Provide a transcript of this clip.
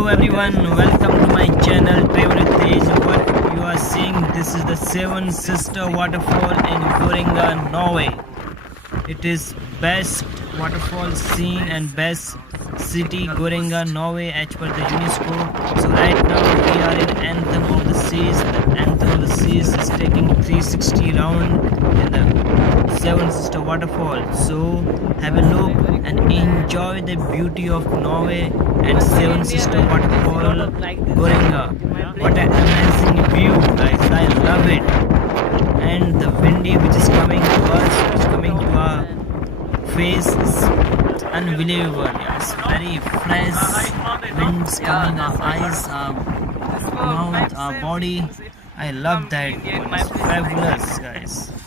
Hello everyone, welcome to my channel travelwithtej. What you are seeing, this is the Seven Sister Waterfall in geiranger Norway. It is best waterfall seen and best city geiranger Norway as per the UNESCO. So right now we are in Anthem of the Seas. The Anthem of the Seas is taking 360 round in the Seven Sister Waterfall. So have a look and enjoy the beauty of Norway and Seven Sister Waterfall geiranger. What an amazing view, guys! I love it. And the windy which is coming to us, which is coming to our face, is unbelievable. It's very fresh winds coming our eyes, our mouth, our body. I love that. It's fabulous, guys.